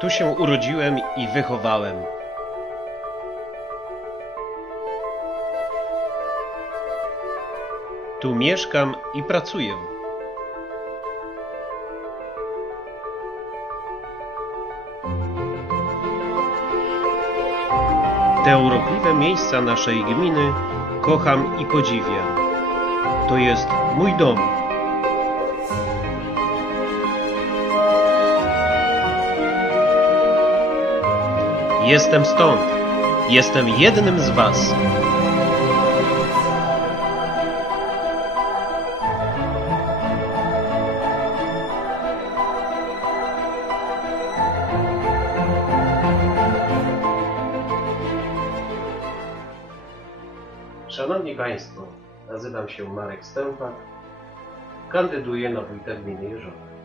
Tu się urodziłem i wychowałem. Tu mieszkam i pracuję. Te urokliwe miejsca naszej gminy kocham i podziwiam. To jest mój dom. Jestem stąd. Jestem jednym z was. Szanowni Państwo, nazywam się Marek Stępak. Kandyduję na wójta gminy Jeżowa.